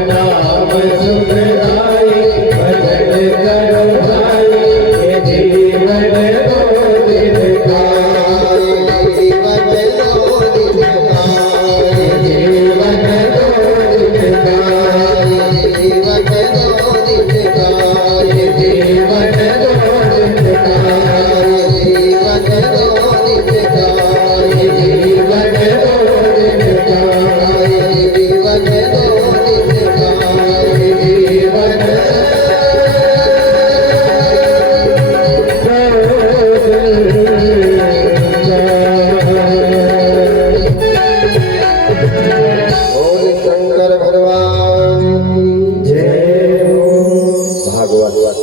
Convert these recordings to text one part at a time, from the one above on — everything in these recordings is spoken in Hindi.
Bye. भागवत।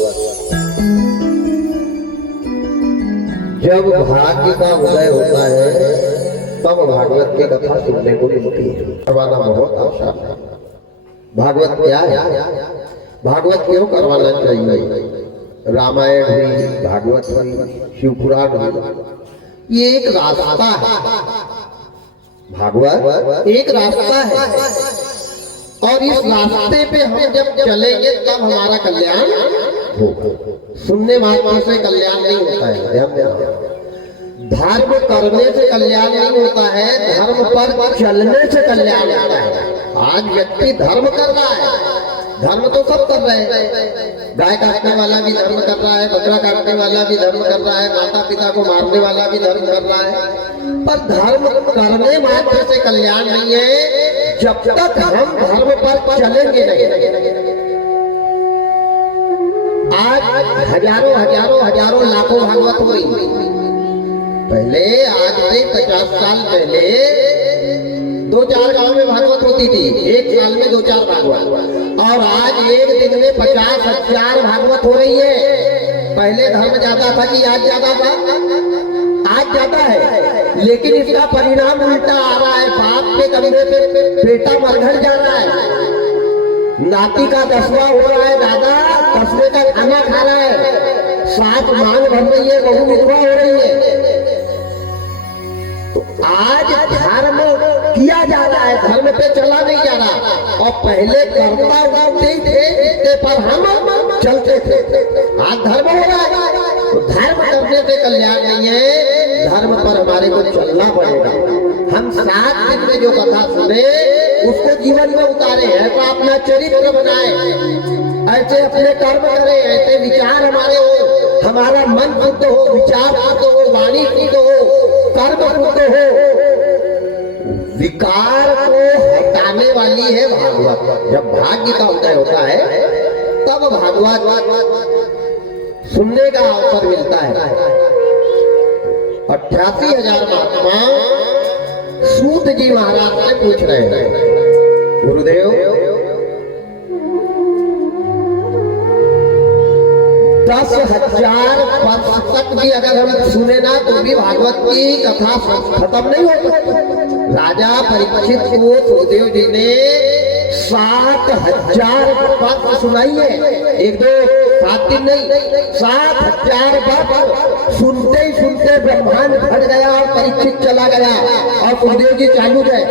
जब भाग्य का उदय होता है तब भागवत की कथा सुनने को मिलती है। करवाना बहुत आसान है। भागवत क्या है? भागवत क्यों करवाना चाहिए? रामायण हुई, भागवत हुई, शिवपुराण हुई, ये एक रास्ता है। भागवत एक रास्ता है और इस रास्ते पे हम जब चलेंगे तब हमारा कल्याण होगा। सुनने मात्र से कल्याण नहीं होता है, ध्यान देना। धर्म करने से कल्याण नहीं होता है, धर्म पर चलने से कल्याण होता है। आज व्यक्ति धर्म कर रहा है, धर्म तो सब कर रहे हैं। गाय काटने वाला भी धर्म कर रहा है, बकरा काटने वाला भी धर्म कर रहा है, माता पिता को मारने वाला भी धर्म कर रहा है। पर धर्म करने मात्र से कल्याण नहीं है जब तक हम धर्म पर चलेंगे नहीं। आज हजारों हजारों हजारों लाखों भागवत हुई। पहले आज से 50 साल पहले 2-4 गांव में भागवत होती थी, एक साल में 2-4 भागवत। और आज एक दिन में 50,000 भागवत हो रही है। पहले धर्म ज्यादा था कि आज ज्यादा था? आज ज्यादा है, लेकिन इसका परिणाम उल्टा आ रहा है। बाप के कंधे पे बेटा मरघट जा रहा है, नाती का 10वां हो रहा है, दादा 10वें का खाना खा रहा है, 7 मांग भर रही है, बहू विधवा हो रही है। तो आज धर्म किया जा रहा है, धर्म पे चला नहीं जा रहा। और पहले करता उड़ाते थे, इसके पर हम चलते थे। आज धर्म हो रहा है, तो धर्म करने से कल्याण नहीं है, धर्म पर हमारे को चलना पड़ेगा। हम 7 दिन में जो कथा सुने उसको जीवन में उतारे, ऐसा अपना चरित्र बनाए, ऐसे अपने कर्म करें, ऐसे विचार हमारे हो, हमारा मन शुद्ध हो, विचार शुद्ध हो, वाणी शुद्ध हो, कर्म शुद्ध हो। विकार को हटाने वाली है भागवत। जब भाग्य का उदय होता है तब भागवत सुनने का अवसर मिलता है। 88,000 महात्मा सूत जी महाराज से पूछ रहे हैं, गुरुदेव 10,000 वर्ष तक भी अगर हम सुने ना तो भी भागवत की कथा खत्म नहीं होती। राजा परीक्षित को सुखदेव जी ने 7,000 वर्ष सुनाई है, 1-2-7 दिन नहीं, 7,000 वर्ष सुनते ही सुनते ब्रह्मांड फट गया और परीक्षित चला गया और सुखदेव जी चालू गए।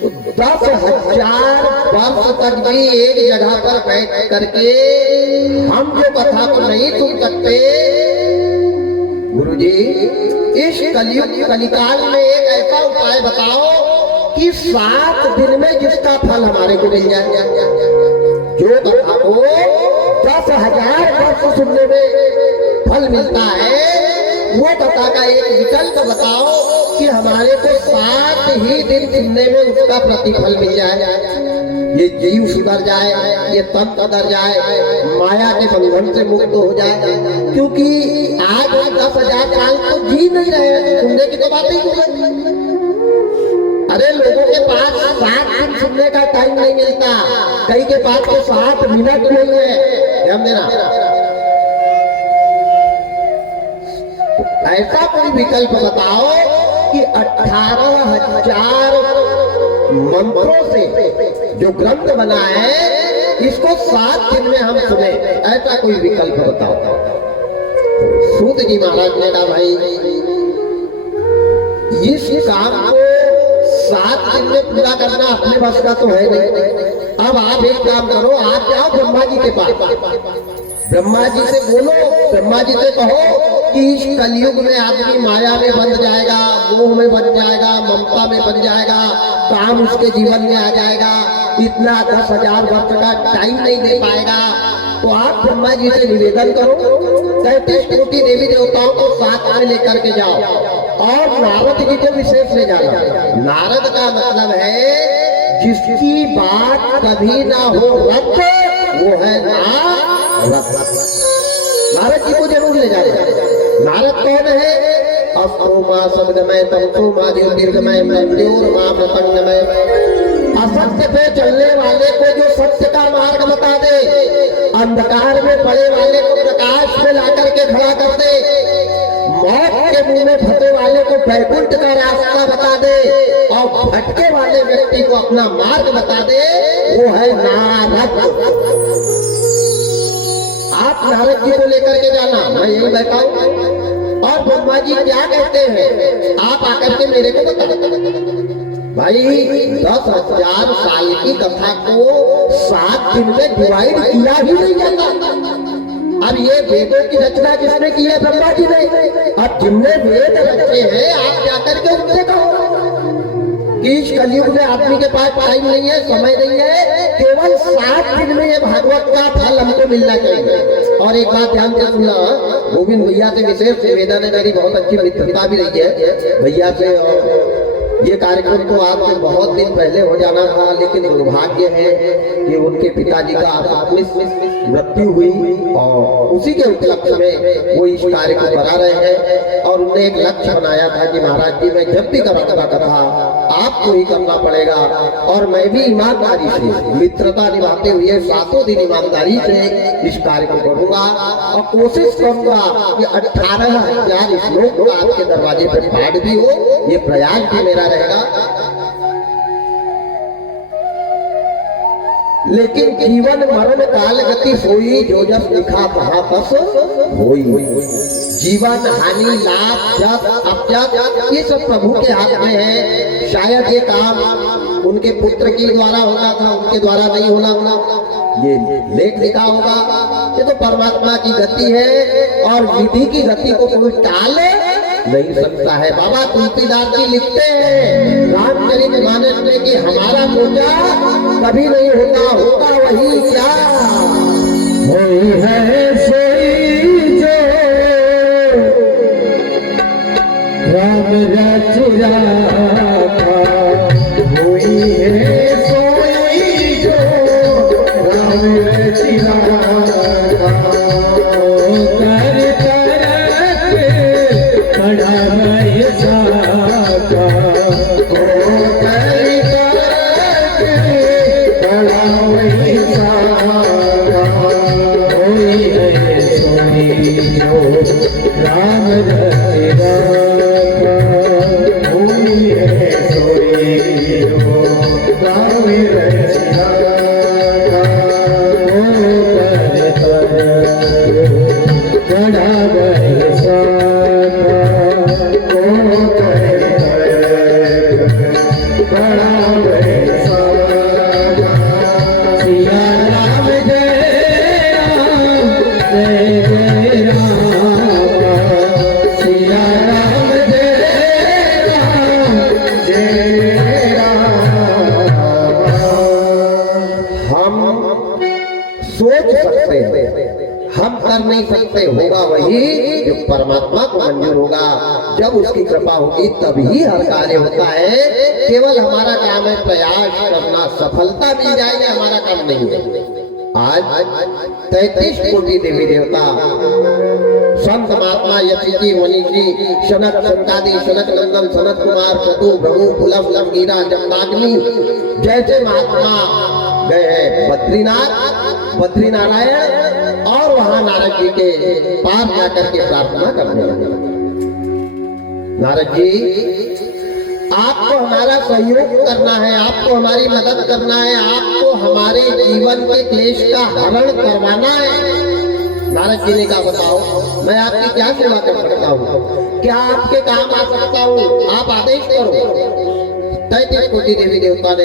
तो 10,000 वर्ष तक भी एक जगह पर बैठ करके हम जो कथा को नहीं सुन सकते, गुरुजी इस कलयुग कलिकाल में एक ऐसा उपाय बताओ कि 7 दिन में जिसका फल हमारे को मिल जाए। जो कथा को 10,000 वर्ष सुनने में फल मिलता है, वो कथा का एक विकल्प बताओ कि हमारे को 7 ही दिन सुनने में उसका प्रतिफल मिल जाए। ये जीव सुधर जाए, ये तन सुधर जाए, माया के बंधन से मुक्त हो जाए। क्योंकि आज 10,000 साल तो जी नहीं रहे, सुनने की तो बात ही नहीं। अरे लोगों के पास 7 दिन सुनने का टाइम नहीं मिलता, कई के पास तो 7 मिनट नहीं है। ध्यान देना, ऐसा कोई विकल्प बताओ कि 18,000 मंत्रों से जो ग्रंथ बना है इसको 7 दिन में हम सुने, ऐसा कोई विकल्प बताओ। सूत जी महाराज ने कहा, भाई इस काम को 7 दिन में पूरा करना अपने बस का तो है नहीं। अब आप एक काम करो, आप जाओ ब्रह्मा जी के पास, ब्रह्मा जी से बोलो, ब्रह्मा जी से कहो कि इस कलयुग में आदमी माया में बन जाएगा, मोह में बन जाएगा, ममता में बन जाएगा, काम उसके जीवन में आ जाएगा, इतना 10,000 वर्ष का टाइम नहीं दे पाएगा। तो आप ब्रह्मा जी से निवेदन करो, 33 कोटि देवी देवताओं को साथ में लेकर के जाओ और नारद जी को विशेष ले जाओ। नारद का मतलब है जिसकी बात कभी ना हो रद्द, वो है नारद। नारद जी को जरूर ले जाए। नारद कौन है? अस्तो मां सदगमय तमसो मां ज्योतिर्गमय मृत्योर मां प्रपन्नमय। असत्य पे चलने वाले को जो सत्य का मार्ग बता दे, अंधकार में पड़े वाले को प्रकाश में लाकर के खड़ा कर दे, मौत के मुंह में फंसे वाले को वैकुंठ का रास्ता बता दे और भटके वाले व्यक्ति को अपना मार्ग बता दे, वो है नारद। आप नारद जी को लेकर के जाना, मैं यही बैठा हूं। और ब्रह्मा जी क्या कहते हैं, आप आकर के मेरे को बता। भाई 10,000 साल की कथा को 7 दिन में डिवाइड किया ही नहीं जाता। अब ये वेदों की रचना किसने की है? ब्रह्मा जी ने। अब जिनने वेद रचे हैं, आप जाकर के उनसे कहो कि इस कलयुग में आदमी के पास टाइम नहीं है, समय नहीं है, केवल 7 दिन में ये भागवत का फल हमको मिलना चाहिए। और एक बात ध्यान से सुनना, गोविंद भैया से विशेष वेदा ने मेरी बहुत अच्छी मित्रता भी रही है भैया से। और ये कार्यक्रम तो आपसे बहुत दिन पहले हो जाना था, लेकिन दुर्भाग्य है कि उनके पिताजी का आकस्मिक मृत्यु हुई और उसी के उपलक्ष्य में वो इस कार्य को करा रहे हैं। और उन्होंने एक लक्ष्य बनाया था कि महाराज जी, मैं जब भी कराऊंगा कथा आपको ही करना पड़ेगा। और मैं भी ईमानदारी से मित्रता निभाते हुए 7 दिन ईमानदारी से इस कार्य को करूंगा और कोशिश करूंगा कि 18,000 श्लोक आपके दरवाजे पर पाठ भी हो, ये प्रयास भी मेरा रहेगा। लेकिन जीवन मरण काल गति सोई, जो जब लिखा कहा बस होई। जीवन हानि लाभ जप अपजप ये सब प्रभु के हाथ में है। शायद ये काम उनके पुत्र की द्वारा होना था, उनके द्वारा नहीं होना ये लेख लिखा होगा। ये तो परमात्मा की गति है और विधि की गति को कोई टाल नहीं सकता है। बाबा तुलसीदास जी लिखते हैं रामचरितमानस में कि हमारा सोचा कभी नहीं होता, होता वही क्या वही है सोई जो राम रच राखा, वही है सोई जो राम रच राखा। नहीं सकते, होगा वही जो परमात्मा को मंजूर होगा। जब उसकी कृपा होगी तभी हर कार्य होता है। केवल हमारा काम है प्रयास करना, सफलता मिल जाएगी हमारा काम नहीं है। आज 33 कोटि देवी देवता संत महात्मा यति जी, वनी जी, सनक संतादि, सनक नंदन, सनत कुमार, चतु भृगु, पुलव लंगीरा, जमदाग्नि जैसे महात्मा गए हैं बद्रीनाथ, बद्रीनारायण, और वहां नारद जी के पास जाकर के प्रार्थना करने लगे। नारद जी, आपको हमारा सहयोग करना है, आपको हमारी मदद करना है, आपको हमारे जीवन के क्लेश का हरण करवाना है। नारद जी ने कहा, बताओ मैं आपकी क्या सेवा कर सकता हूँ, क्या आपके काम आ सकता हूँ, आप आदेश करो। 33 कोटि देवी देवता ने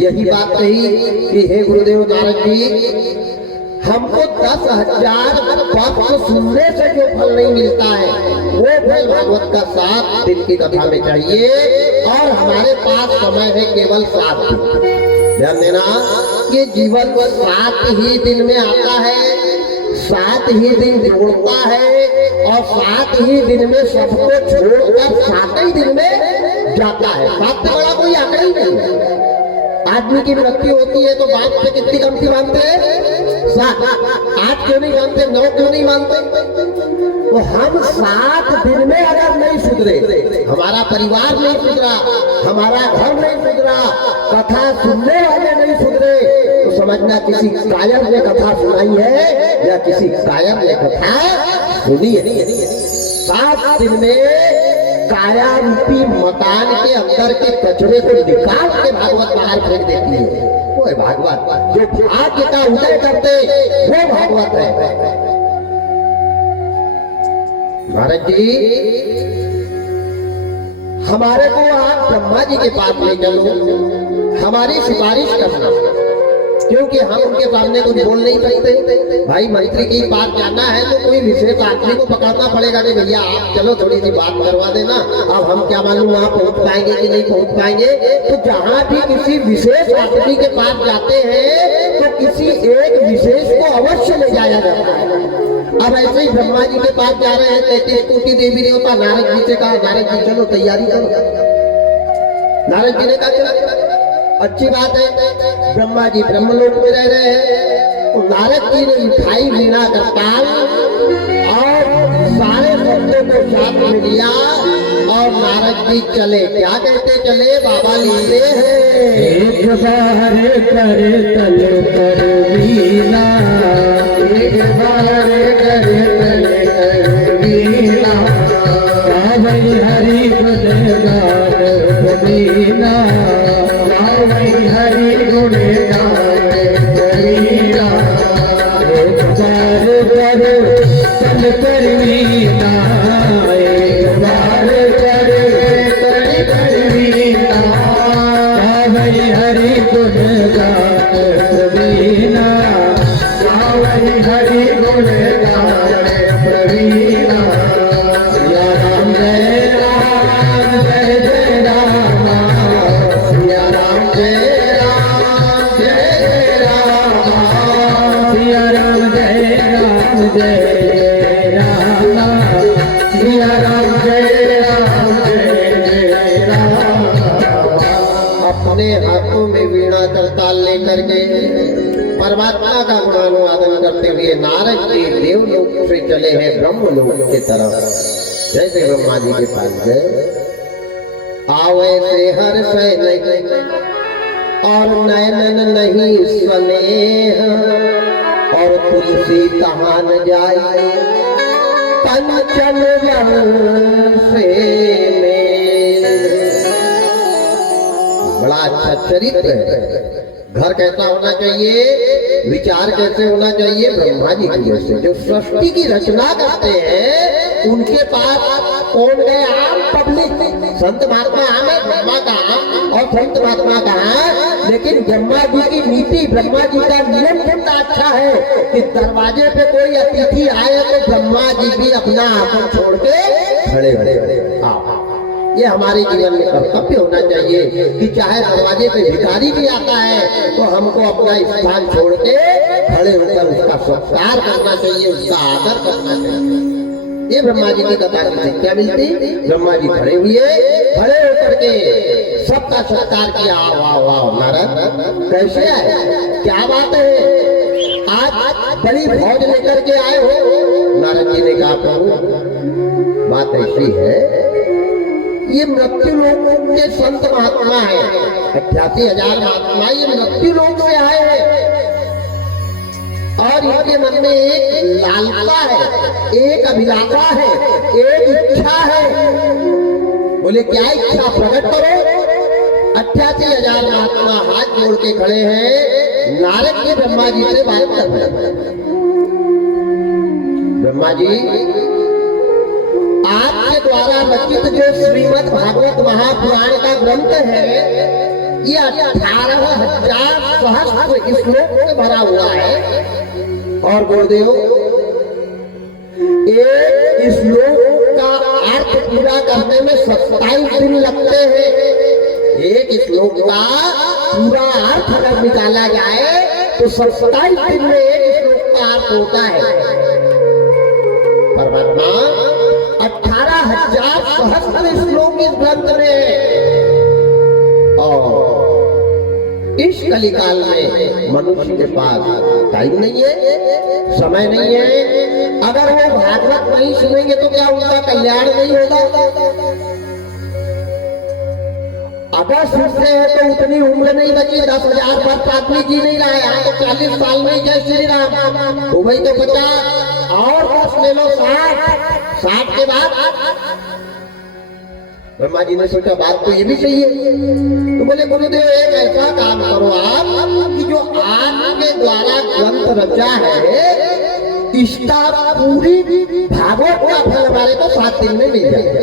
यही बात कही कि हे गुरुदेव नारद जी, हमको 10,000 पद सुनने से जो फल नहीं मिलता है, वो फल भागवत का 7 दिन की कथा में चाहिए, और हमारे पास समय है केवल 7 दिन। ध्यान देना, ये जीवन 7 ही दिन में आता है, 7 ही दिन जोड़ता है, और 7 ही दिन में सबको छोड़कर 7 ही दिन में जाता है। 7 से बड़ा कोई आंकड़ा ही नहीं है। आदमी की मृत्यु होती है तो बात पे कितनी कम की मानते हैं? 7। 8 क्यों नहीं मानते, 9 क्यों नहीं मानते? तो हम 7 दिन में अगर नहीं सुधरे, हमारा परिवार नहीं सुधरा, हमारा घर नहीं सुधरा, कथा सुनने वाले नहीं सुधरे, तो समझना किसी कायर ने कथा सुनाई है या किसी कायर ने कथा सुनी है। 7 दिन में काया रूपी मकान के अंदर के कचरे को निकाल के भागवत बाहर फेंक देती है। वो है भागवत। जो भाग्य का उदय करते वो भागवत है। महाराज जी, हमारे को आप ब्रह्मा जी के पास ले चलो, हमारी सिफारिश करना, क्योंकि हम उनके सामने कुछ बोल नहीं सकते। भाई मंत्री की बात जानना है तो कोई विशेष आदमी को पकड़ना पड़ेगा कि भैया आप चलो थोड़ी सी बात करवा देना। अब हम क्या मालूम वहां पहुंच पाएंगे कि नहीं पहुंच पाएंगे। तो जहां भी किसी विशेष आदमी के पास जाते हैं तो किसी एक विशेष को अवश्य ले जाया जाता है। अब ऐसे ही ब्रह्मा जी के पास जा रहे हैं, 33 कोटि देवी देवता नारद जी से कहा, नारद जी चलो तैयारी करो। नारद जी ने कहा अच्छी बात है। ब्रह्मा जी ब्रह्मलोक में रह रहे हैं तो नारद जी ने उठाई वीणा का ताल और सारे शब्दों को साथ में लिया और नारद जी चले। क्या कहते चले? बाबा लिखते हैं, एक बार करे तले कर वीणा, एक बार करे तले कर वीणा, बाबा हरि गुणगान वीणा, हरि गुणगान वीणा, एक बार करे तले कर वीणा, एक बार करे तले कर वीणा, हरि गुणगान वीणा, हरि गुणगान वीणा। सिया राम जय राम जय जय राम, सिया राम जय राम जय राम, सिया राम जय राम जय जय राम, सिया राम जय राम जय जय राम। अपने हाथों में वीणा करताल लेकर के परमात्मा का गुणानुवादन करते हुए नारद जी देवलोक से चले हैं ब्रह्मलोक की तरफ। जैसे ब्रह्मा जी के पास गए, आवे से हर्ष नहीं और नयन नहीं स्नेह, और तुलसी कहाँ न जाए कंचन वन से मेल। बड़ा अच्छा चरित्र है। घर कैसा होना चाहिए, विचार कैसे होना चाहिए? ब्रह्मा जी की जैसे जो सृष्टि की रचना करते हैं उनके पास कौन गए? आम पब्लिक। संत महात्मा आम है, ब्रह्मा का आम और संत महात्मा का आम। लेकिन ब्रह्मा जी की नीति, ब्रह्मा जी का नियम कितना अच्छा है कि दरवाजे पे कोई अतिथि आए तो ब्रह्मा जी भी अपना आसन छोड़ के खड़े खड़े आओ। ये हमारे जीवन में कर्तव्य होना चाहिए कि चाहे दरवाजे पे भिखारी भी आता है तो हमको अपना स्थान छोड़ के खड़े होकर उसका सत्कार करना चाहिए, उसका आदर करना चाहिए। ये ब्रह्मा जी की कथा की शिक्षा मिलती। ब्रह्मा जी खड़े हुए, खड़े होकर के सबका सत्कार किया। वाह वाह नारद कैसे आए, क्या बात है, आज बड़ी फौज लेकर के आए हो। नारद जी ने कहा प्रभु बात ऐसी है, ये मृत्यु लोक के संत महात्मा है, 88,000 महात्मा ये मृत्यु लोक से आए हैं और इनके मन में एक लालसा है, एक अभिलाषा है, एक इच्छा है। बोले क्या इच्छा प्रकट करो। 88,000 महात्मा हाथ जोड़ के खड़े हैं। नारद जी ब्रह्मा जी से बात कर रहे हैं। ब्रह्मा जी आपके द्वारा रचित जो श्रीमद् भागवत महापुराण का ग्रंथ है ये 18,000 सहस्त्र श्लोक से भरा हुआ है। और गुरुदेव एक श्लोक का अर्थ पूरा करने में 27 दिन लगते हैं। एक श्लोक का पूरा अर्थ अगर निकाला जाए तो 27 दिन में एक श्लोक का अर्थ होता है। परमात्मा 18,000 सहस्त्र श्लोक इस ग्रंथ में। और इस कलिकाल में मनुष्य के पास टाइम नहीं है, समय नहीं है। अगर वो भागवत नहीं सुनेंगे तो क्या उनका कल्याण नहीं होगा? अगर सुनते हैं तो उतनी उम्र नहीं बची, 10,000 वर्ष आदमी जी नहीं रहा है, यहाँ तो 40 साल में जय श्री राम हो गई तो 50 और 10 ले लो 60 के बाद ब्रह्मा जी ने सोचा बात तो ये भी सही है। तो बोले गुरुदेव एक ऐसा काम करो आप कि जो आग के द्वारा ग्रंथ रचा है इसका पूरी भागवत का फल हमारे को 7 दिन में मिल जाएगा।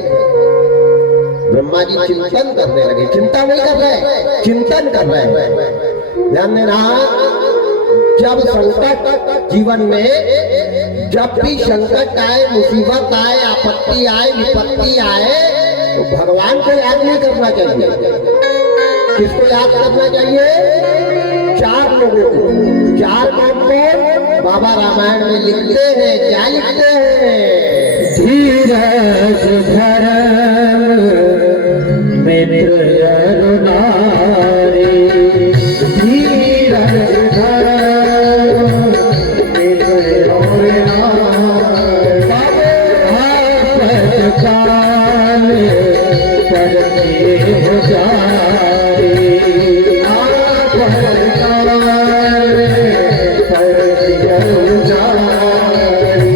ब्रह्मा जी चिंतन करने लगे, चिंता नहीं कर रहे, चिंतन कर रहे हैं। ध्यान देना, जब संकट जीवन में, जब भी संकट आए, मुसीबत आए, आपत्ति आए, विपत्ति आए, तो भगवान को याद नहीं करना चाहिए। किसको याद करना चाहिए? 4 लोगों को। 4 कौन कौन? बाबा रामायण में लिखते हैं, क्या लिखते हैं? धीरज धर मित्र अरुणारी, धीरज धर मित्र अरुणारी, आपत काल परते हो जारी, आपत काल परते हो जारी,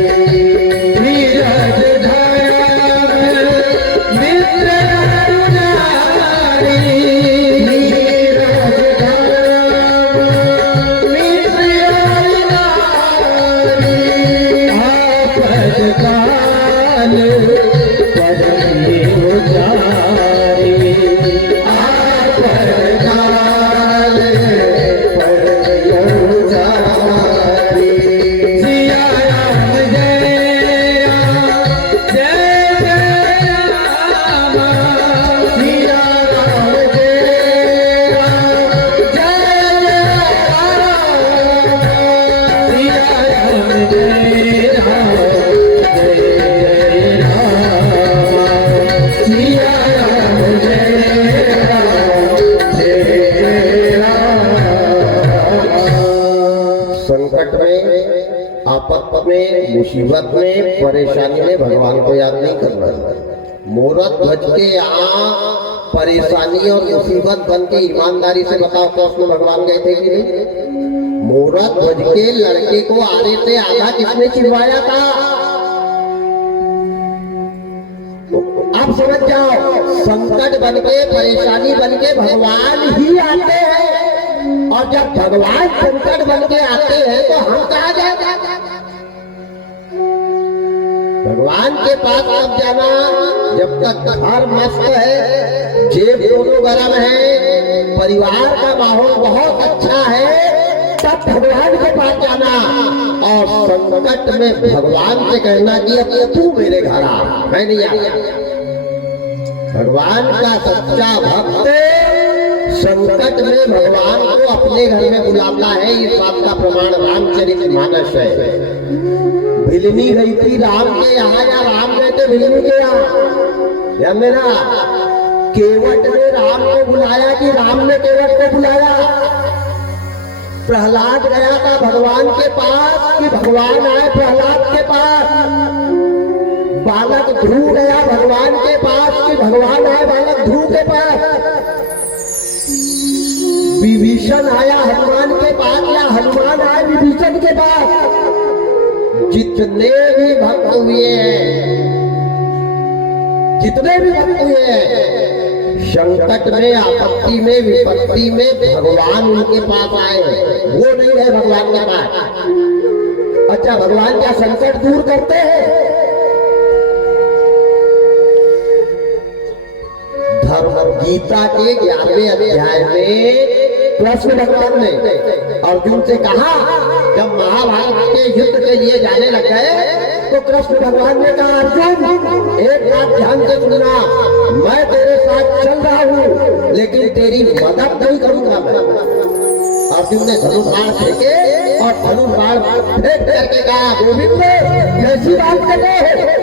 धीरज धर मित्र अरुणारी, धीरज धर मित्र अरुणारी, आपत काल परते हो जारी, आपत काल परते हो जारी। सिया राम जय राम, जय जय राम, सिया राम जय राम, जय जय राम, सिया राम जय राम, जय जय राम, सिया राम जय राम, जय जय राम। संकट में, आपत में, मुसीबत में, परेशानी में भगवान को याद नहीं करना। मूरत ध्वज के यहाँ परेशानी और मुसीबत बन के ईमानदारी से बताओ तो उसमें भगवान गए थे कि नहीं? मूरत ध्वज के लड़के को आरे से आधा किसने चिरवाया था? आप समझ जाओ, संकट बन के, परेशानी बन के भगवान ही आते हैं। और जब भगवान संकट बन के आते हैं तो हम कहाँ जाए? भगवान के पास तब जाना जब तक घर मस्त है, जेब दोनों गर्म है, परिवार का माहौल बहुत अच्छा है, तब भगवान के पास जाना। और संकट में भगवान से कहना कि अब तू मेरे घर आ, मैं नहीं आया। भगवान का सच्चा भक्त संकट में भगवान को अपने घर में बुलाता है। इस बात का प्रमाण रामचरितमानस है। भिलनी गई थी राम के यहाँ या राम गए थे भिलनी के यहाँ? या मेरा केवट ने राम को बुलाया कि राम ने केवट को बुलाया? प्रहलाद गया था भगवान के पास कि भगवान आए प्रहलाद के पास? बालक ध्रुव गया भगवान के पास कि भगवान आए बालक ध्रुव के पास? विभीषण आया हनुमान के पास या हनुमान आए विभीषण के पास? जितने भी भक्त हुए हैं, जितने भी भक्त हुए हैं, संकट में, आपत्ति में, विपत्ति में भगवान उनके पास आए, वो नहीं है भगवान के पास। अच्छा, भगवान क्या संकट दूर करते हैं? धर्म गीता के 11वें अध्याय में कृष्ण भगवान ने अर्जुन से कहा, जब महाभारत के युद्ध के लिए जाने लग गए तो कृष्ण भगवान ने कहा, अर्जुन एक बात ध्यान से सुनना, मैं तेरे साथ चल रहा हूँ लेकिन तेरी मदद नहीं करूंगा मैं। अर्जुन ने धनुष बाण फेंके और धनुष बाण फेंक करके कहा, गोविंद कैसी बात कर रहे हो?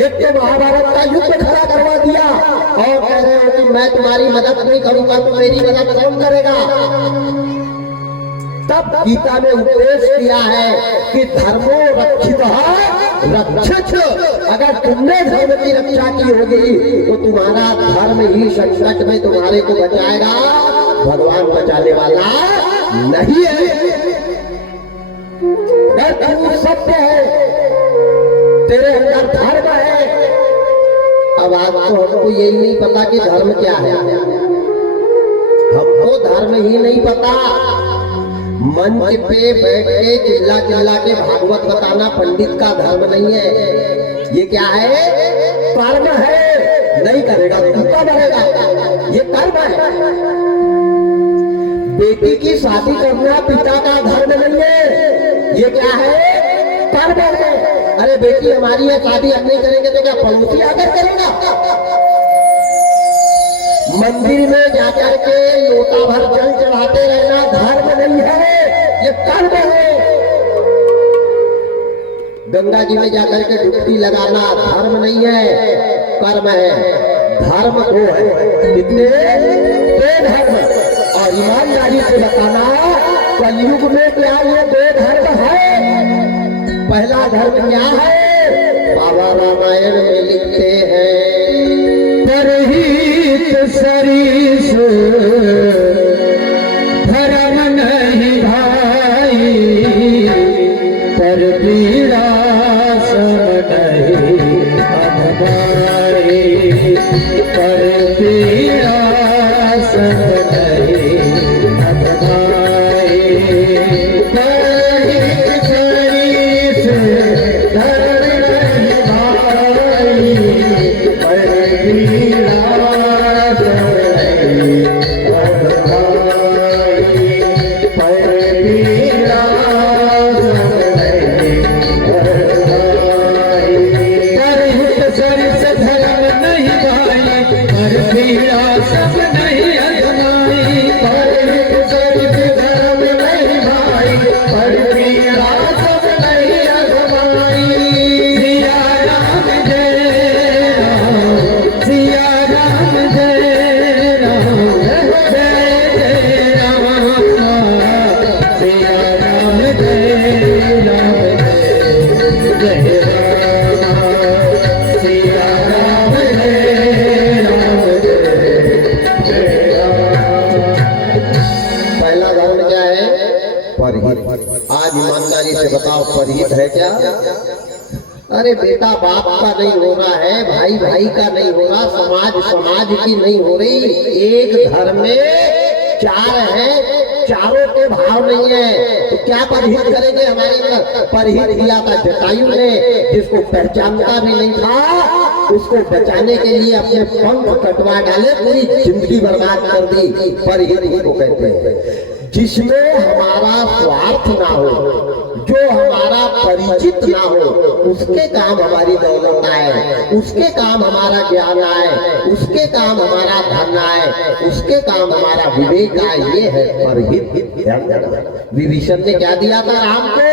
एक तो महाभारत का युद्ध खड़ा करवा दिया और कह रहे हो कि मैं तुम्हारी मदद नहीं करूंगा, तो मेरी मदद कौन करेगा? तब गीता में उपदेश किया है कि धर्मो रक्षित रक्षित। अगर तुमने धर्म की रक्षा की होगी तो तुम्हारा धर्म ही संकट में तुम्हारे को बचाएगा, भगवान बचाने वाला नहीं है। तू सत्य है, तेरे अंदर धर्म है। अब आज तो हमको यही नहीं पता कि धर्म क्या है, हमको धर्म ही नहीं पता। मंच पे बैठ के चिल्ला चिल्ला के भागवत बताना पंडित का धर्म नहीं है। ये क्या है? कर्म है। नहीं करेगा भूखा मरेगा, ये कर्म है। बेटी की शादी करना पिता का धर्म नहीं है, ये क्या है? कर्म है। अरे बेटी हमारी है, शादी हम नहीं करेंगे तो क्या पड़ोसी आकर करेगा? मंदिर में जाकर के लोटा भर जल चढ़ाते रहना धर्म नहीं है, ये कर्म है। गंगा जी में जाकर के डुबकी लगाना धर्म नहीं है, कर्म है। धर्म दो है, कितने? दो धर्म। और ईमानदारी से बताना कलयुग में क्या ये दो धर्म है? पहला धर्म क्या है? बाबा रामायण में लिखते हैं, परहित सरिस धर्म नहीं भाई, पर पीड़ा सम नहीं अभवाई, पर पीड़ा सम नहीं अभवाई। परहित सरिस धर्म नहीं भाई, पर पीड़ा आज ईमानदारी से बताओ परहित है क्या? अरे बेटा बाप का नहीं हो रहा है, भाई भाई का नहीं हो रहा, समाज समाज की नहीं हो रही। एक धर्म में चार है, चारों के भाव नहीं है, तो क्या परहित करेंगे? हमारे अंदर परहित किया था जटायु ने, जिसको पहचानता भी नहीं था, उसको बचाने के लिए अपने पंख कटवा डाले, पूरी जिंदगी बर्बाद कर दी। परहित को कहते हैं जिसमें हमारा स्वार्थ ना हो, जो हमारा परिचित ना हो, उसके काम हमारी दौलत आए, उसके काम हमारा ज्ञान आए, उसके काम हमारा धन आए, उसके काम हमारा विवेक आए। ये है परहित। विभीषण ने क्या दिया था राम को?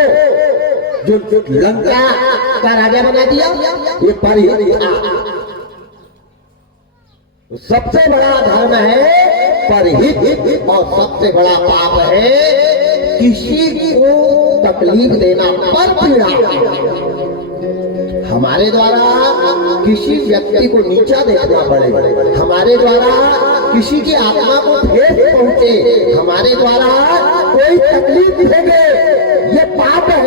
जो लंका का राजा बना दिया, ये परहित था। सबसे बड़ा धर्म है परहित, और सबसे बड़ा पाप है किसी को तकलीफ देना, पर पीड़ा। हमारे द्वारा किसी व्यक्ति को नीचा देखना पड़े, हमारे द्वारा किसी की आत्मा को ठेस पहुंचे, हमारे द्वारा कोई तकलीफ देंगे, ये पाप है।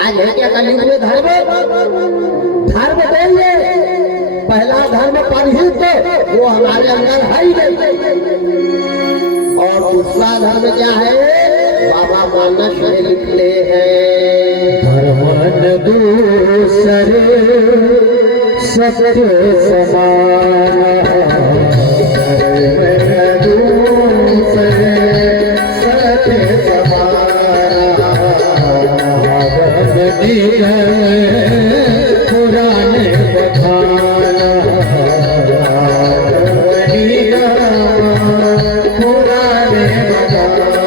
आज है क्या कलयुग में धर्म? धर्म बोलिए, पहला धर्म परहित, वो हमारे अंदर है ही नहीं। और दूसरा धर्म क्या है? बाबा मानस में लिखते हैं, धर्मन दूसरे सत्य समान, धर्मन दूसरे सत्य समान, पुराने बखाना, पुराने बखाना,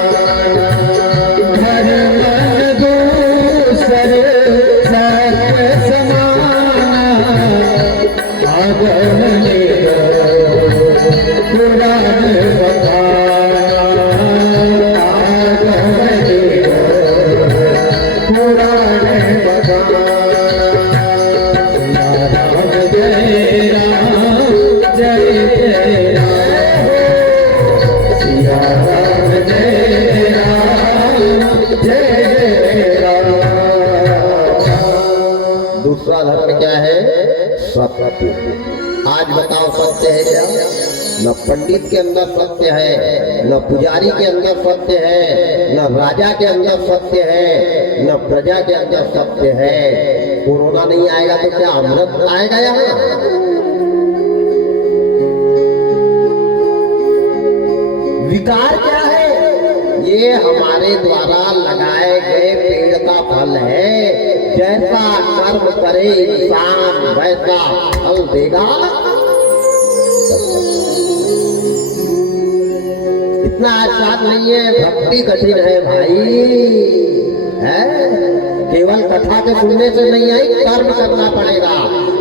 धर्म दूसरे सत्य समान, आगमन जय जय राम। दूसरा धर्म क्या है? सत्य। आज बताओ सत्य है क्या? न पंडित के अंदर सत्य है, न पुजारी के अंदर सत्य है, न राजा के अंदर सत्य है, न प्रजा के अंदर सत्य है। कोरोना नहीं आएगा तो क्या अमृत आएगा यहाँ? विकार क्या है? ये हमारे द्वारा लगाए गए पेड़ का फल है। जैसा कर्म करे इंसान वैसा फल देगा। इतना आसान नहीं है, भक्ति कठिन है भाई। है केवल कथा के सुनने से नहीं आई, कर्म करना पड़ेगा।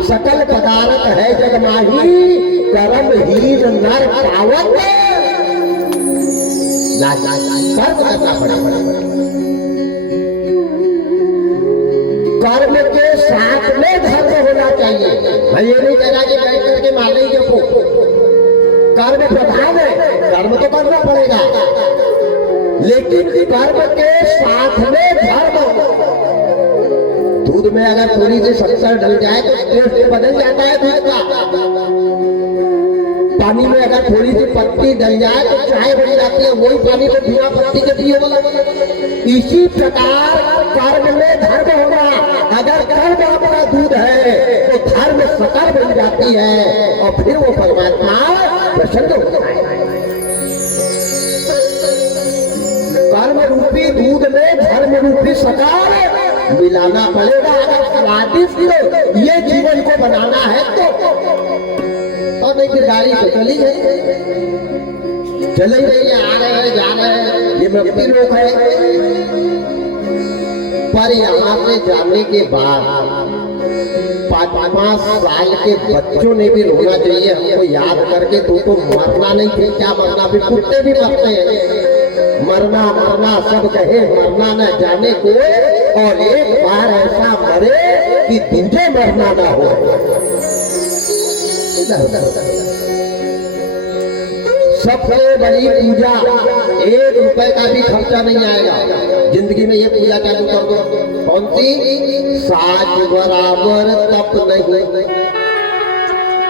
सकल पदार्थ है जग माही, कर्म हीन नर पावत। कर्म करना पड़ेगा। कर्म के साथ में धर्म होना चाहिए। मैं ये नहीं कह रहा कि बैठ करके मार नहीं जपो। कर्म प्रधान है, कर्म तो करना पड़ेगा, लेकिन कर्म के साथ में धर्म। दूध में अगर थोड़ी सी शक्कर डल जाए तो टेस्ट बदल जाता है दूध का। पानी में अगर थोड़ी सी पत्ती डल जाए तो चाय बन जाती है। वही पानी को बिना पत्ती के पियो। इसी प्रकार कर्म में धर्म होगा। अगर कर्म अपना दूध है तो धर्म शक्कर बन जाती है और फिर वो परमात्मा प्रसन्न होता है। कर्म रूपी दूध में धर्म रूपी शक्कर मिलाना पड़ेगा। अगर स्वादिष्ट ये जीवन को बनाना है तो, और नहीं फिर गाड़ी तो चली गई, चले गई, आ रहे हैं जा रहे हैं, ये व्यक्ति लोग है। पर यहाँ से जाने के बाद 5 साल के बच्चों ने भी रोना चाहिए हमको याद करके। तो मरना नहीं फिर क्या मरना? फिर कुत्ते भी मरते हैं। मरना मरना सब कहे, मरना न जाने को। और एक बार ऐसा मरे कि तुझे मरना ना हो। सबसे बड़ी पूजा, 1 रुपए का भी खर्चा नहीं आएगा। जिंदगी में ये पूजा चालू कर दो। कौन सी? साज बराबर तप नहीं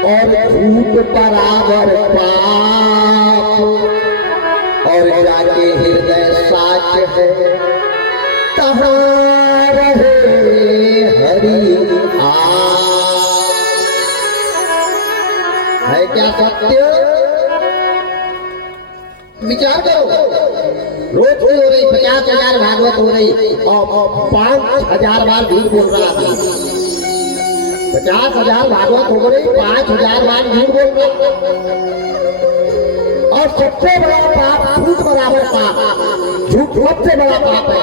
और झूठ बराबर पाप, और जाके हृदय साच है कहाँ रहे हरि आप। है क्या सत्य? विचार करो। रोज की हो रही 50,000 भागवत हो रही और 5,000 बार झूठ बोल रहा है। 50,000 भागवत हो रही, 5,000 बार झूठ बोल रहा। और सबसे बड़ा पाप झूठ बराबर पाप। झूठ सबसे बड़ा पाप है।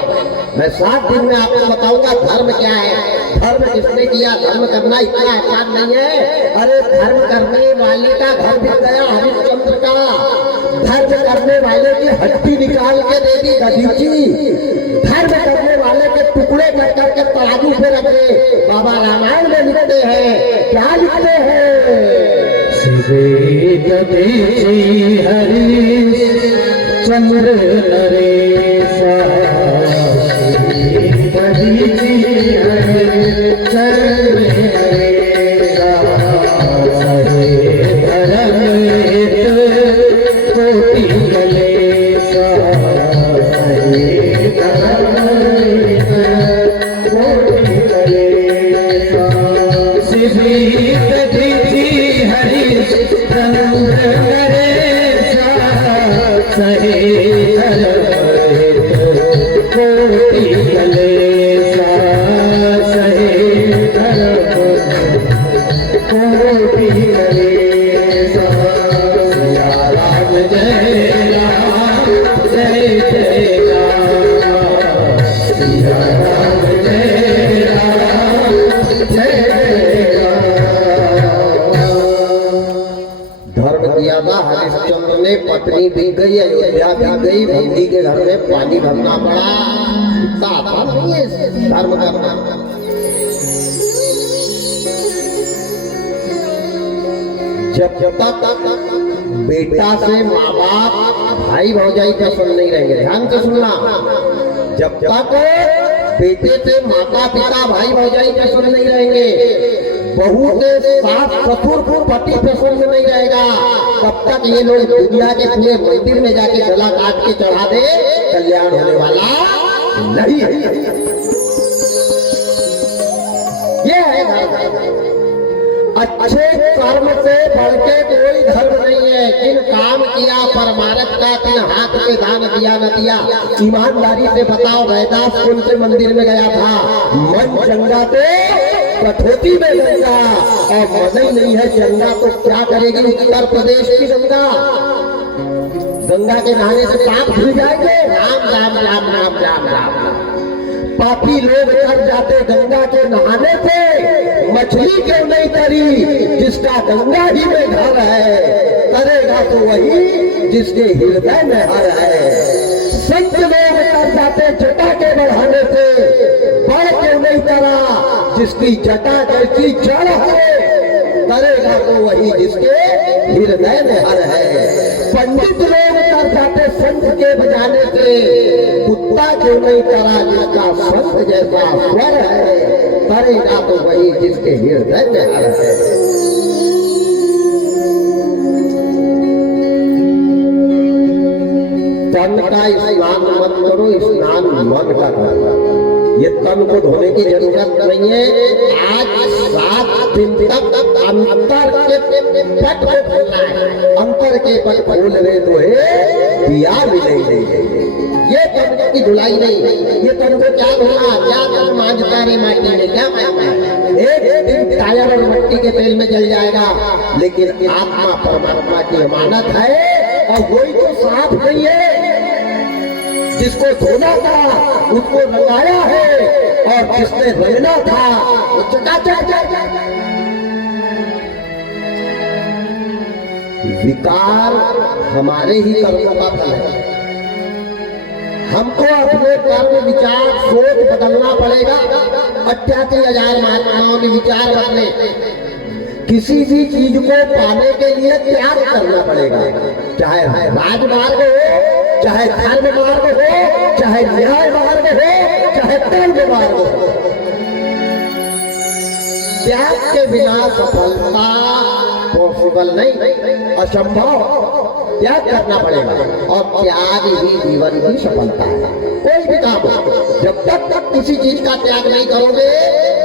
मैं 7 दिन में आपको बताऊंगा धर्म क्या है। धर्म किसने किया? धर्म करना इतना आसान नहीं है। अरे धर्म करने वाले का घर बिक गया हरिश्चंद्र का। धर्म करने वाले की हड्डी निकाल के दे दी दधीची। धर्म करने वाले के टुकड़े कर करके तराजू पे रखे। बाबा रामायण में लिखते हैं, क्या लिखते हैं? हरि चंद्र नरेशा, हरिश्चंद्र ने पत्नी बिक गई, अयोध्या बिक गई, बंदी के घर में पानी भरना पड़ा। इतना आसान नहीं है धर्म करना। जब तक बेटा से माँ बाप भाई भौजाई का सुन नहीं रहेंगे, ध्यान से सुनना। जब तक बेटे से माता पिता भाई भौजाई प्रसन्न नहीं रहेंगे, बहू से सास ससुर पति प्रसन्न नहीं रहेगा, तब तक ये लोग दुनिया के पूरे मंदिर में जाके गला काट के चढ़ा दे, कल्याण होने वाला नहीं है। ये है धर्म। अच्छे कर्म से बढ़ के कोई धर्म नहीं है। किन काम किया परमारथ का, किन हाथ पे दान दिया न दिया। ईमानदारी से बताओ, वैदास कौन से मंदिर में गया था? मन चंगा तो कठौती में गंगा, और मन ही नहीं है चंगा तो क्या करेगी उत्तर प्रदेश की गंगा? गंगा के नहाने से पाप धुल जाएंगे। राम राम राम राम राम राम। पापी लोग कर जाते गंगा के नहाने से, मछली क्यों नहीं तरी जिसका गंगा ही में घर है? तरेगा तो वही जिसके हृदय में हर है। संत लोग कर जाते जटा के बढ़ाने से, बढ़ क्यों नहीं तरा जिसकी जटा जैसी जड़ है? तरेगा तो वही जिसके हृदय में हर है। पंडित लोग कर जाते संत के बजाने से, कुत्ता क्यों नहीं तरा जिसका संत जैसा स्वर है? तरेगा तो वही जिसके हृदय में हर है। तन का स्नान मत करो, स्नान मन का करो। ये तन को धोने की जरूरत नहीं है। आज 7 दिन तक अंतर के पट को खोलना है। अंतर के पट खोल रहे तो है दिया मिलेंगे। ये तन की धुलाई नहीं, ये तन को क्या धोना, क्या तन मांझता रे माटी में, क्या मांझता? एक दिन टायर और मिट्टी के तेल में जल जाएगा, लेकिन आत्मा परमात्मा की अमानत है, और वही तो साफ नहीं है। जिसको धोना था उसको रंगाया है, और जिसने रंगना था वो चकाचक। विकार हमारे ही कर्मों का फल है। हमको अपने कर्म विचार सोच बदलना पड़ेगा। 88,000 महात्माओं ने विचार बदले। किसी भी चीज को पाने के लिए त्याग करना पड़ेगा, चाहे राजमार्ग हो, चाहे धर्म मार्ग हो, चाहे न्याय मार्ग हो, चाहे कर्म मार्ग हो। त्याग के बिना सफलता पॉसिबल नहीं, असंभव। त्याग करना पड़ेगा, और त्याग ही जीवन की सफलता है। कोई भी काम हो, जब तक किसी चीज का त्याग नहीं करोगे,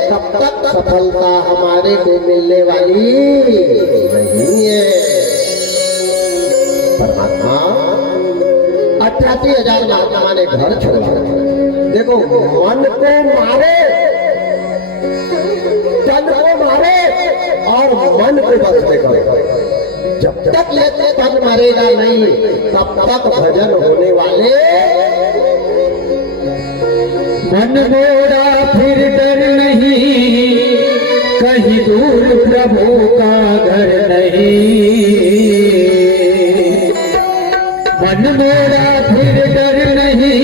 तब तक सफलता हमारे को मिलने वाली नहीं है। परमात्मा 88,000 महात्मा ने घर छोड़ा। देखो, मन को मारे, तन को मारे, और मन को बस में करो। जब तक ये तन मरेगा नहीं, तब तक भजन होने वाले। मन मोरा फिर डर नहीं, कहीं दूर प्रभु का घर नहीं। मन मोरा फिर डर नहीं,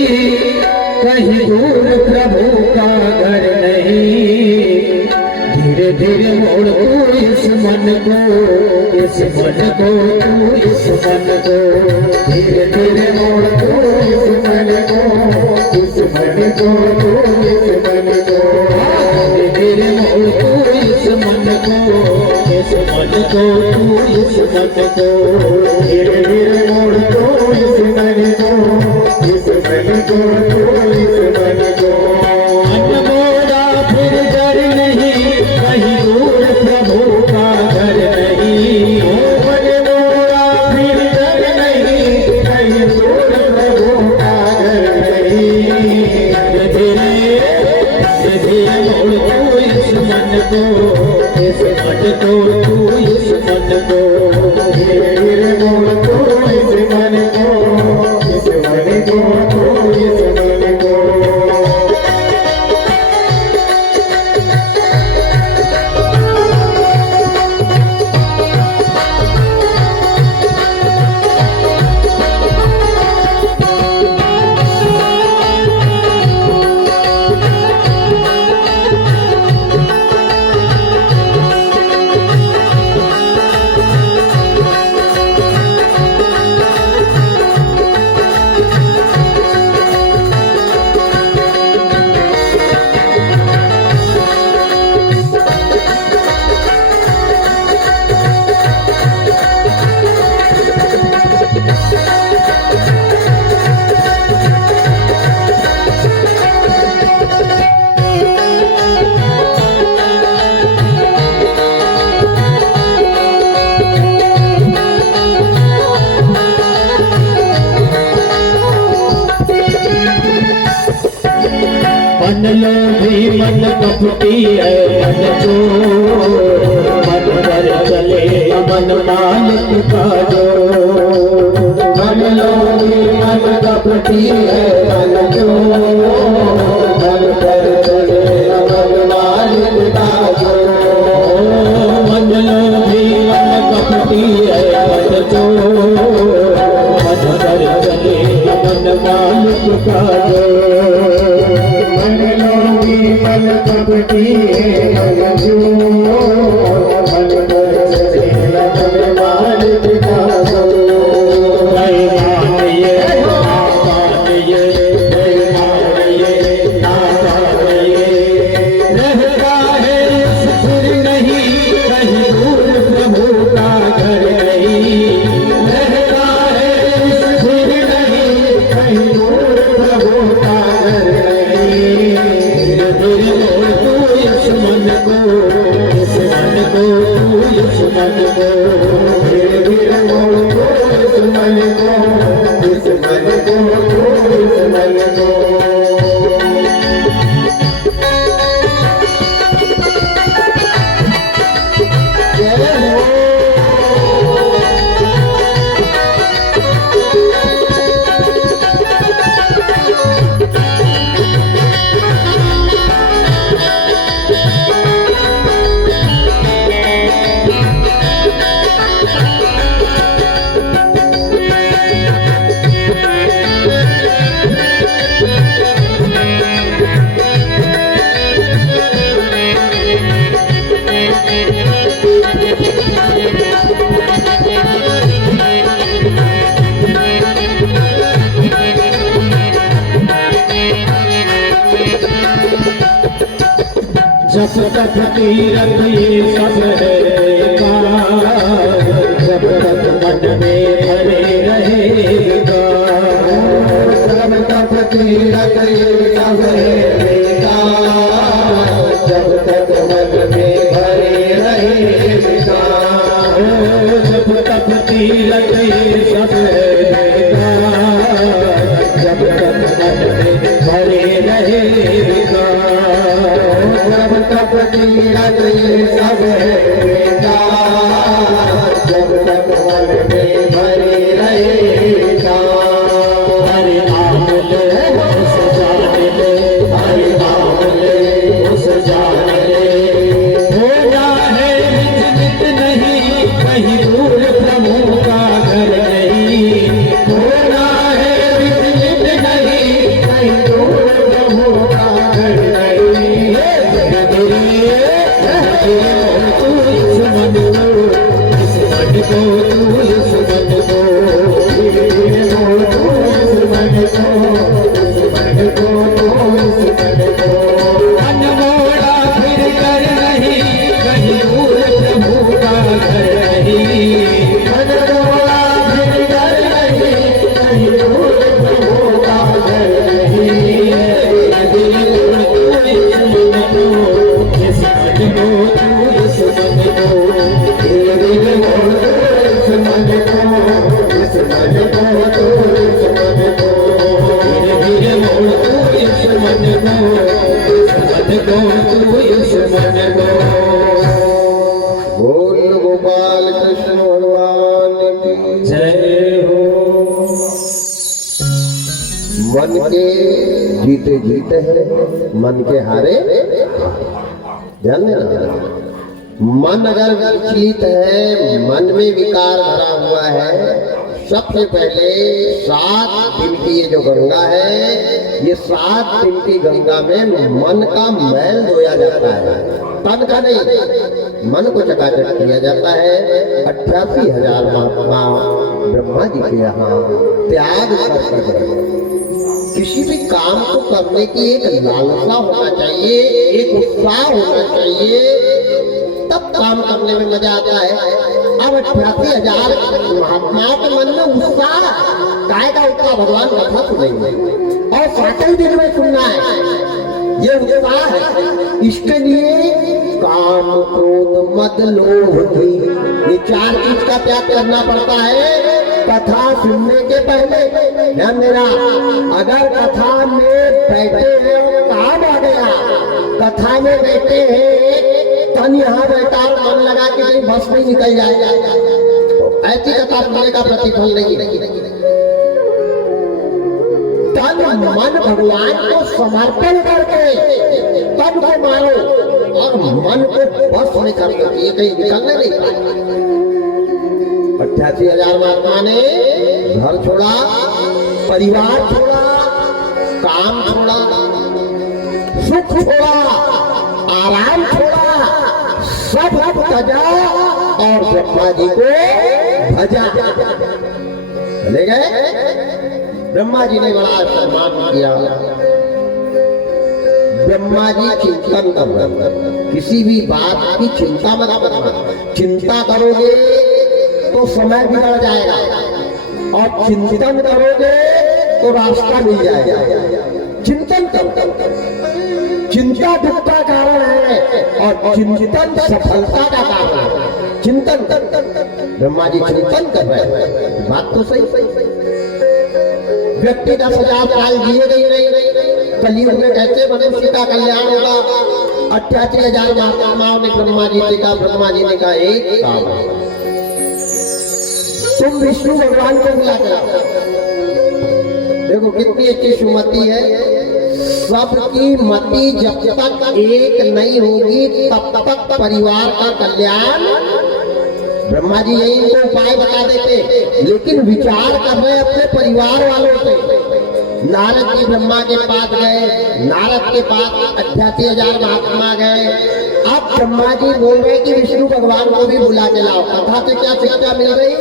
कहीं दूर प्रभु का घर नहीं। धीरे धीरे मोड़ तू इस मन को, इस मन को, तू इस मन को। धीरे धीरे मोड़ तू इस मन को, इस मन को, तू इस मन को। धीरे धीरे मोड़ तू इस मन को, इस मन को, तू इस मन को। धीरे धीरे मोड़ तू इस मन को, इस मन को, तू इस मन को। मन मोड़ा फिर डर नहीं, कहीं दूर प्रभु का घर नहीं। मन मोड़ा फिर डर नहीं, कहीं दूर प्रभु का घर नहीं। धीरे धीरे मोड़ तू इस मन को, इस मन को, तू इस मन को। धीरे धीरे मोड़ तू इस मन को, इस मन को, तू इस मन को। मन लोभी मन कपटी है मन चोर, मन पर चले मन मालिक का जोर। मन लोभी मन कपटी है मन चोर, मन पर चले मन मालिक का जोर। मन लोभी मन कपटी है मन चोर, मन पर चले मन मालिक का जोर। मन लोभी मन कपटी है मन चोर, मन पर चले मन मालिक का जोर। रहता है स्थिर नहीं कहीं दूर प्रभु का घर नहीं। रहता है स्थिर नहीं कहीं दूर प्रभु का घर नहीं। धीरे मोड़ तू इस मन को, इस मन को, इस मन को। धीरे धीरे मोड़ तू इस मन को, इस मन को, इस मन को। जब तक तीरथ ये सब है बेकार, जब तक मन में भरे रहे विकार। जब तक तीरथ ये सब है बेकार, जब तक मन में भरे रहे विकार। जब तक तीरथ ये सब है बेकार, जब तक मन में भरे रहे विकार। जब तक तीरथ ये सब है बेकार, जब तक मन में भरे रहेगा। हरे नाम ले उस जान ले, हरे नाम ले उस जान ले। हो जाए मिट मिट नहीं कहीं दूर प्रभु का घर नहीं। हो जाए मिट मिट नहीं कहीं दूर प्रभु का घर नहीं। तू इस मन को, इस मन को, तू इस मन को। तू इस मन को, इस मन को, तू इस मन को। मन मोड़ा फिर कर नहीं कहीं दूर प्रभु का घर नहीं। मन मोड़ा फिर कर नहीं कहीं दूर प्रभु का घर नहीं। तू इस मन को, इस मन को, तू इस मन को। धीरे धीरे मोड़ तू इस मन को, इस मन को, तू इस मन को। धीरे धीरे मोड़ तू इस मन को, इस मन को, तू इस मन को। बोल गोपाल कृष्ण भगवान की जय हो। मन के जीते जीते हैं, मन के हारे ध्यान देना। मन अगर विचलित है, मन में विकार भरा हुआ है, सबसे पहले 7 दिन की ये जो गंगा है, ये 7 दिन की गंगा में मन का मैल धोया जाता है, तन का नहीं। मन को चकाचक किया जाता है। 88,000 महात्मा ब्रह्मा जी के यहाँ त्याग कर किसी भी काम को करने की एक लालसा होना चाहिए, एक उत्साह होना चाहिए, तब काम करने में मजा आता है। अब 88,000 महात्माओं के मन में उत्साह काय का उत्साह, भगवान कथा सुनेंगे और 7 दिन में सुनना है, ये उत्साह है। इसके लिए काम क्रोध मद लोभ भी, ये 4 चीज का त्याग करना पड़ता है कथा सुनने के पहले। ध्यान देना, अगर कथा में बैठे हैं और काम आ गया बैठे हैं, तन यहाँ बैठा और मन लगा कि कहीं बस नहीं निकल जाएगा, ऐसी कथा सुनने का प्रतिफल नहीं है। तन मन भगवान को समर्पण करके तन को मारो और मन को बस में करके ये कहीं निकलने नहीं पाए। 88,000 महात्मा ने घर छोड़ा, परिवार छोड़ा, काम छोड़ा, सुख छोड़ा, आराम छोड़ा, सब तजा और ब्रह्मा जी को भजा। चले गए। ब्रह्मा जी ने बड़ा सम्मान किया। ब्रह्मा जी चिंतन करना, किसी भी बात की चिंता मत करना। चिंता करोगे तो समय बिगड़ जाएगा और चिंतन करोगे तो रास्ता मिल जाएगा। चिंतन करो, चिंता दुख का कारण है और चिंतन सफलता का कारण है। चिंतन ब्रह्मा जी चिंतन कर रहे हैं, बात तो सही। व्यक्ति 10,000 साल जिए नहीं, कलयुग में कैसे मनुष्य का कल्याण होगा। 88,000 महात्माओं ने ब्रह्मा जी से कहा, ब्रह्मा जी ने कहा एक काम है, तुम विष्णु भगवान को बुला कर। देखो कितनी अच्छी सुमति है। सबकी मति जब तक एक नहीं होगी तब तक परिवार का कल्याण। ब्रह्मा जी यही इनको उपाय बता देते, लेकिन विचार कर रहे अपने परिवार वालों से। नारद जी ब्रह्मा के पास गए, नारद के पास 88,000 महात्मा गए। अब ब्रह्मा जी बोल रहे कि विष्णु भगवान को भी बुला के लाओ। कथा से क्या शिक्षा मिल रही?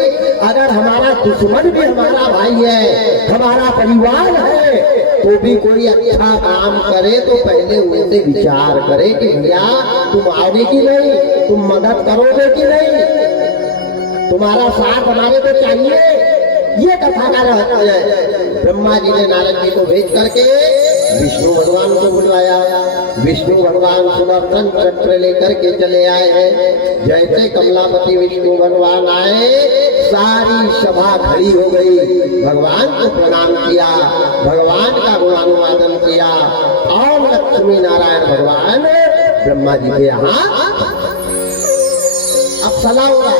अगर हमारा दुश्मन भी हमारा भाई है, हमारा परिवार है, तो भी कोई अच्छा काम करे तो पहले उनसे विचार करे कि भैया तुम आओगे कि नहीं, तुम मदद करोगे कि नहीं, तुम्हारा साथ हमारे को चाहिए। ये कथा का रहस्य है। ब्रह्मा जी ने नारद जी को भेज करके विष्णु भगवान को बुलवाया। विष्णु भगवान सुदर्शन चक्र लेकर के चले आए हैं। जैसे कमलापति विष्णु भगवान आए, सारी सभा खड़ी हो गई। भगवान को प्रणाम किया, भगवान का गुणानुवादन किया और लक्ष्मी नारायण भगवान ब्रह्मा जी के यहाँ। अब सलाह हो रहा है,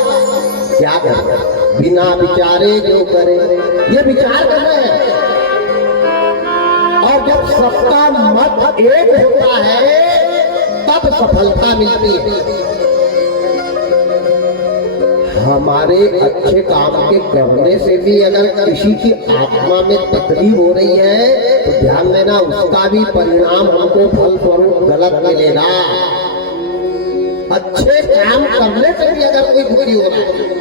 क्या करें? बिना विचारे जो करे, ये विचार कर रहे हैं। और जब सबका मत एक होता है तब सफलता मिलती है। हमारे अच्छे काम के करने से भी अगर किसी की आत्मा में तकलीफ हो रही है तो ध्यान देना, उसका भी परिणाम हमको फल स्वरूप गलत मिलेगा। अच्छे काम करने से भी अगर कोई दुखी हो रहा है,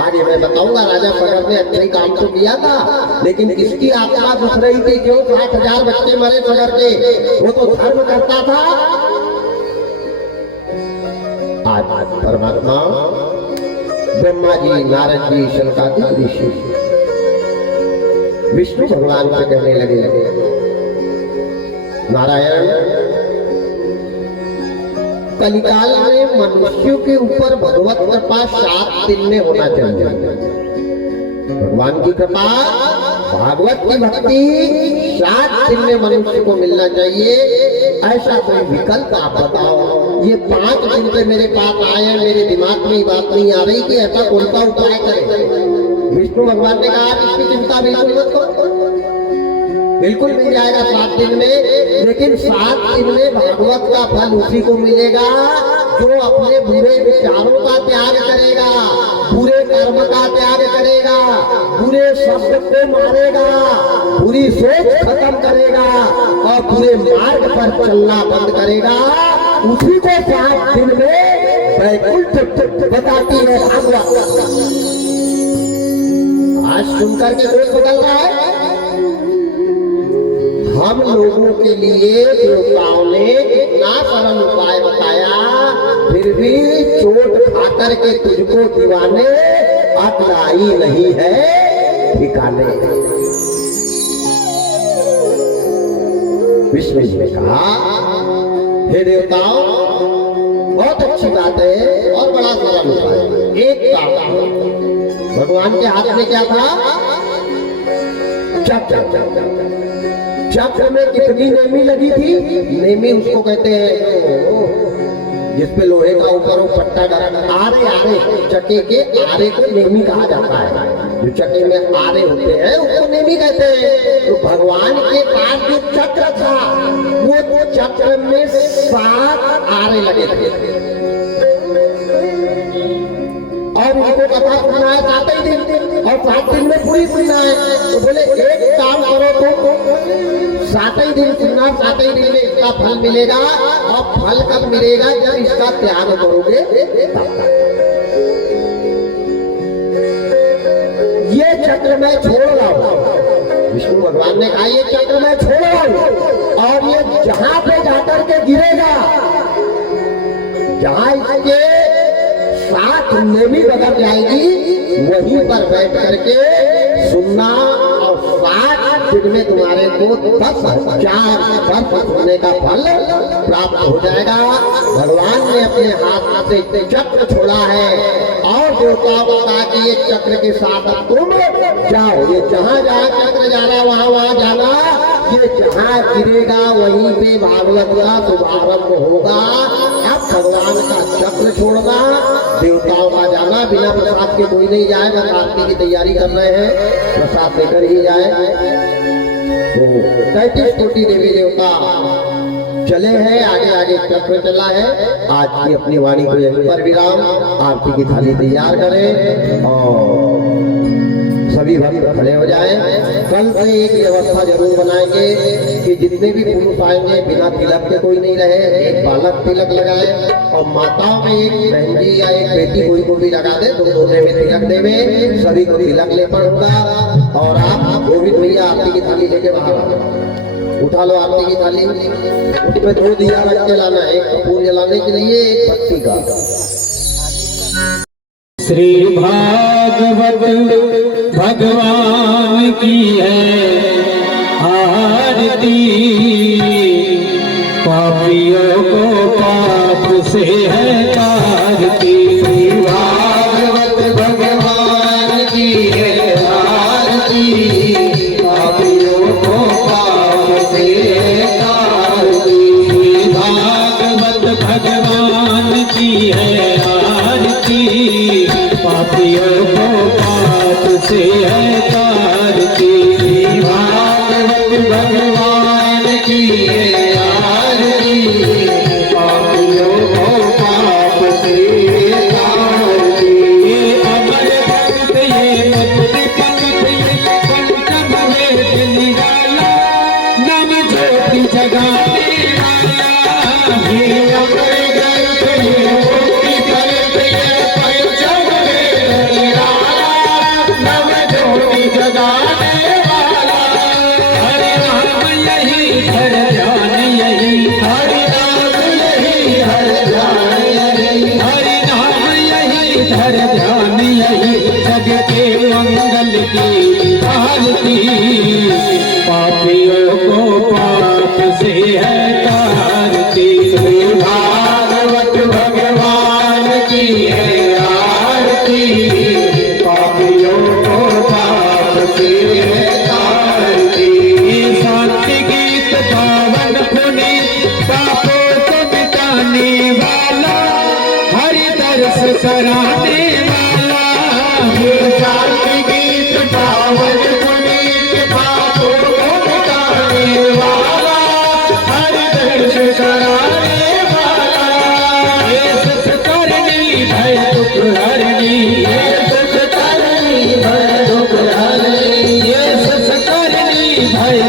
आज मैं बताऊंगा, राजा सगर ने अच्छे काम तो किया था, लेकिन किसकी आत्मा दुख रही थी? क्यों 60,000 बच्चे मरे सगर के, वो तो धर्म करता था। आज परमात्मा ब्रह्मा जी, नारद जी, शंकराचार्य ऋषि विष्णु भगवान से कहने लगे, नारायण, कलिकाल में मनुष्यों के ऊपर भगवत कृपा 7 दिन में होना चाहिए। भगवान की कृपा, भागवत की भक्ति 7 दिन में मनुष्य को मिलना चाहिए। ऐसा कोई विकल्प आप बताओ। ये 5 दिन से मेरे पास आए हैं, मेरे दिमाग में बात नहीं आ रही कि ऐसा कौन सा उपाय करें। विष्णु भगवान ने कहा इसकी चिंता बिल्कुल मत करो, बिल्कुल मिल जाएगा 7 दिन में। लेकिन 7 दिन में भागवत का फल उसी को मिलेगा जो अपने बुरे विचारों का त्याग करेगा, बुरे कर्म का त्याग करेगा, बुरे शब्द को मारेगा, बुरी सोच खत्म करेगा और बुरे मार्ग पर चलना बंद करेगा। उसी को 7 दिन में वैकुंठ बताती है भागवत। आज सुनकर के कोई बदल रहा है? हम लोगों के लिए देवताओं ने इतना सरल उपाय बताया, फिर भी चोट खाकर के तुझको दीवाने अकलाई नहीं है ठिकाने। विष्णु जी ने कहा, हे देवताओं, बहुत अच्छी बात है और बड़ा सरल उपाय। एक काम, भगवान के हाथ में क्या था? चक्र। चक्र में कितनी नेमी लगी थी? नेमी उसको कहते हैं जिसपे लोहे का ऊपर वो पट्टा डाला, आरे आरे, चक्के के आरे को नेमी कहा जाता है। जो चक्के में आरे होते हैं उसको नेमी कहते हैं। तो भगवान के पास जो चक्र था वो चक्र में 7 आरे लगे थे और उनको कथा सुनना है 7 ही दिन और 7 दिन में पूरी सुनना है। तो बोले एक काम करो तो 7 ही दिन सुनना, 7 ही दिन में इसका फल मिलेगा। और फल कब मिलेगा? जब इसका त्याग करोगे तब। ये चक्र मैं छोड़ रहा हूं, विष्णु भगवान ने कहा ये चक्र मैं छोड़ रहा हूं और ये जहां पे जाकर के गिरेगा, जहां इसके 7 नेमी बदल जाएगी, वहीं पर बैठ करके सुनना और 7 दिन में तुम्हारे को 10,000 वर्ष सुनने का फल प्राप्त हो जाएगा। भगवान ने अपने हाथ से चक्र छोड़ा है और देवताओं को कहा कि ये चक्र के साथ अब तुम जाओ, ये जहां जहां चक्र जा रहा वहां वहां जाना, ये जहां गिरेगा वहीं पे भागवत का शुभारंभ होगा। अब भगवान का चक्र छोड़ना, देवताओं का जाना, बिना प्रसाद के कोई नहीं जाए। बस आरती की तैयारी कर रहे हैं, प्रसाद देकर ही जाए। तो 33 कोटि देवी देवता चले हैं, आगे आगे चक्र चला है। आज की अपनी वाणी को यहीं पर विराम, आरती की थाली तैयार करें और सभी भक्त खड़े हो जाएं। कल से एक व्यवस्था जरूर बनाएंगे कि जितने भी पुरुष आएंगे बिना तिलक के कोई नहीं रहे, एक बालक तिलक लगाए और माताओं में एक बहन जी या एक बेटी कोई को भी लगा दे, तो दोनों में तिलक देवे, सभी को तिलक ले पड़ेगा। और आप गोविंद भैया आरती की थाली लेके बाहर उठा लो आरती की थाली, उसमें 2 दिया रख के लाना, एक कपूर जलाने के लिए, एक पत्ती का। श्री भागवत भगवान की है आरती, पापियों को पाप से है तारती। श्री भागवत भगवान की है आरती, पापियों को पाप से है तारती। श्री भागवत भगवान की है आरती, पापियों को पाप से है तारती। भागवत भगवान की है आरती, पापियों को पाप से है तारती। ये अमर भक्त ये मुक्ति पंथ ये पंचम वेद निराला, नव ज्योति जगाने वाला। ये अमर ग्रंथ ये मुक्ति पंथ ये पंचम वेद निराला, नव ज्योति जगाने वाला। हरि नाम यही हर ध्यान यही, हरि नाम यही हर ध्यान यही, हरि नाम यही हर ध्यान यही, जग के मंगल की आरती। पापियों को पाप से है तारती। श्री भागवत भगवान की है आरती, पापियों को पाप से है तारती। शांति गीत पावन पुनीत, पापों को मिटाने वाला, हरि दर्श कराने वाला। शांति गीत पावन पुनीत, पापों को मिटाने वाला, हरि दर्श कराने वाला। ये सुख करनी भय दुख हरनी, ये सुख करनी भय दुख हरनी, ये सुख करनी भय